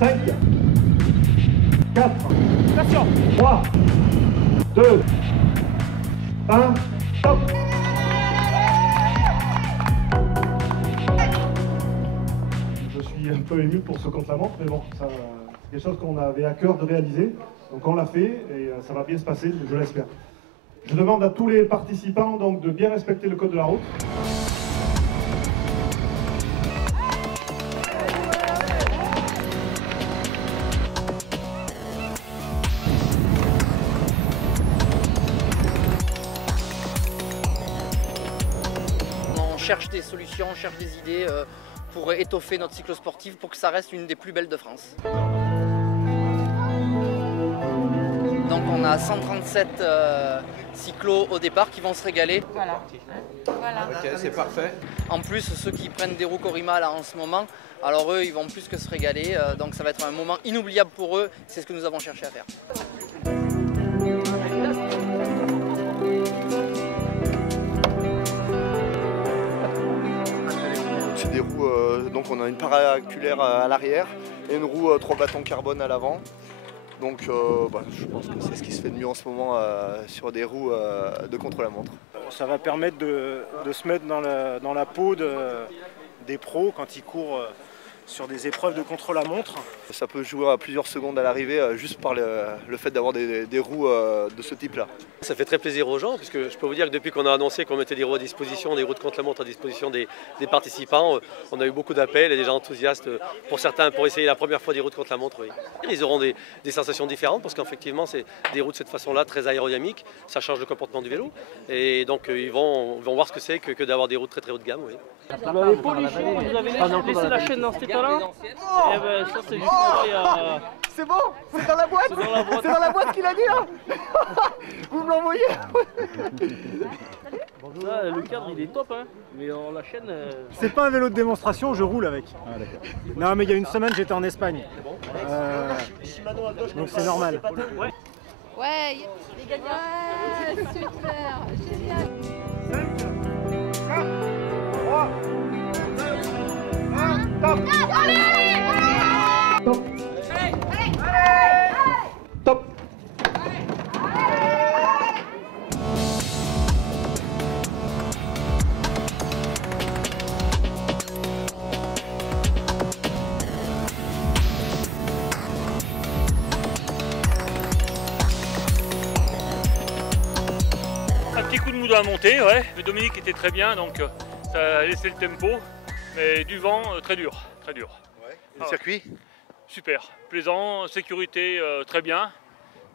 5, 4, Attention. 3, 2, 1, stop. Je suis un peu ému pour ce contre-la-montre, mais bon, c'est quelque chose qu'on avait à cœur de réaliser. Donc on l'a fait et ça va bien se passer, je l'espère. Je demande à tous les participants donc, de bien respecter le code de la route. On cherche des solutions, on cherche des idées pour étoffer notre cyclosportive pour que ça reste une des plus belles de France. Donc on a 137 cyclos au départ qui vont se régaler. Voilà. Ok, c'est parfait. En plus, ceux qui prennent des roues Corima là en ce moment, alors eux ils vont plus que se régaler. Donc ça va être un moment inoubliable pour eux. C'est ce que nous avons cherché à faire. C'est des roues, donc on a une paraculaire à l'arrière et une roue 3 bâtons carbone à l'avant. Donc je pense que c'est ce qui se fait de mieux en ce moment sur des roues de contre-la-montre. Ça va permettre de se mettre dans la peau des pros quand ils courent sur des épreuves de contre-la-montre. Ça peut jouer à plusieurs secondes à l'arrivée juste par le fait d'avoir des roues de ce type-là. Ça fait très plaisir aux gens, puisque je peux vous dire que depuis qu'on a annoncé qu'on mettait des roues à disposition, des roues de contre-la-montre à disposition des participants, on a eu beaucoup d'appels et des gens enthousiastes, pour certains, pour essayer la première fois des roues de contre-la-montre. Oui. Ils auront des sensations différentes, parce qu'effectivement, c'est des roues de cette façon-là, très aérodynamiques, ça change le comportement du vélo, et donc ils vont voir ce que c'est que d'avoir des roues très très haut de gamme. Oui. Vous avez polichon, vous avez laissé la chaîne dans cet état-là. Eh ben ça c'est du travail. C'est bon, c'est dans la boîte. C'est dans la boîte qu'il a dit là. Vous me l'envoyez. Là, le cadre il est top hein. Mais la chaîne. C'est pas un vélo de démonstration, je roule avec. Non mais il y a une semaine j'étais en Espagne. Donc c'est normal. Ouais. Ouais, les gars. Ouais, super, génial. 5, 4, 3, 2, 1, stop. Stop. Stop. Un petit coup de mou dans la montée, ouais. Mais Dominique était très bien, donc ça a laissé le tempo. Mais du vent, très dur, très dur. Ouais. Le circuit Super, plaisant, sécurité très bien.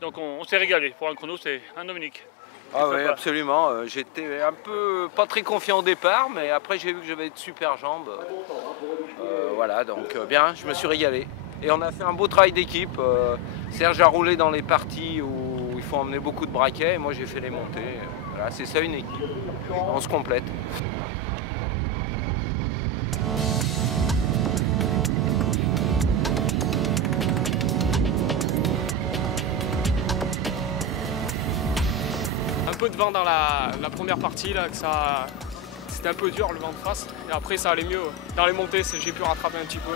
Donc on s'est régalé. Pour un chrono, c'est un Dominique. Ah oui, absolument. J'étais un peu pas très confiant au départ, mais après j'ai vu que j'avais de super jambes. Voilà, donc bien, je me suis régalé. Et on a fait un beau travail d'équipe. Serge a roulé dans les parties où il faut emmener beaucoup de braquets, et moi j'ai fait les montées. Voilà, c'est ça une équipe. On se complète. Un peu de vent dans la première partie, là, que ça, c'était un peu dur le vent de face. Et après ça allait mieux. Dans les montées, j'ai pu rattraper un petit peu.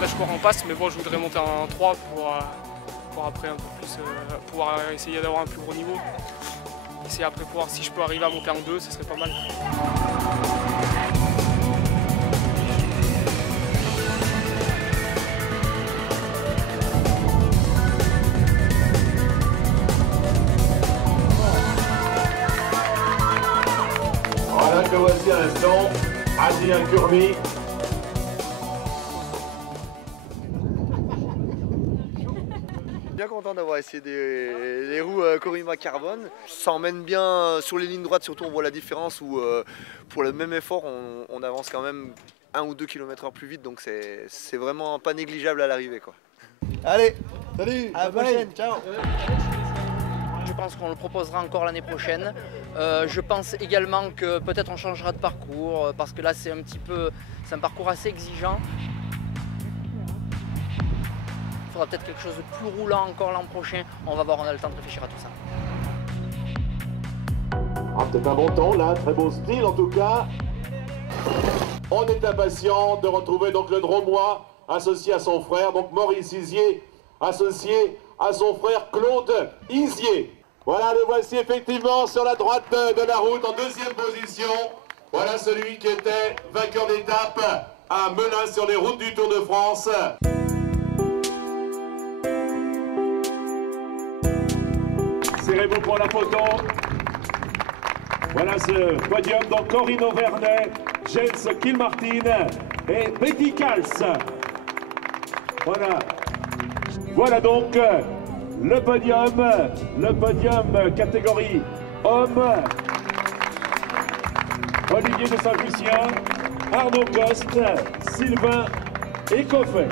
Là je cours en passe, mais bon je voudrais monter en 3 pour après un peu plus pouvoir essayer d'avoir un plus gros niveau. Essayer après pour voir si je peux arriver à monter en 2, ce serait pas mal. Voilà que voici à l'instant, Adrien Curmi. Bien content d'avoir essayé des roues Corima carbone. Ça emmène bien sur les lignes droites, surtout on voit la différence où pour le même effort on avance quand même 1 ou 2 km/h plus vite, donc c'est vraiment pas négligeable à l'arrivée quoi. Allez, salut, à la prochaine, ciao. Je pense qu'on le proposera encore l'année prochaine. Je pense également que peut-être on changera de parcours parce que là c'est un parcours assez exigeant. Il faudra peut-être quelque chose de plus roulant encore l'an prochain. On va voir, on a le temps de réfléchir à tout ça. Ah, peut-être un bon temps là, très beau style en tout cas. On est impatient de retrouver donc le Dromois associé à son frère, donc Maurice Isier, associé à son frère Claude Isier. Voilà, le voici effectivement sur la droite de la route en deuxième position. Voilà celui qui était vainqueur d'étape à Melun sur les routes du Tour de France. Serrez-vous pour la photo. Voilà ce podium, donc Corino Vernet, Jens Kilmartin et Betty Kals. Voilà. Voilà donc le podium catégorie homme. Olivier de Saint-Lucien, Arnaud Coste, Sylvain et Coffet.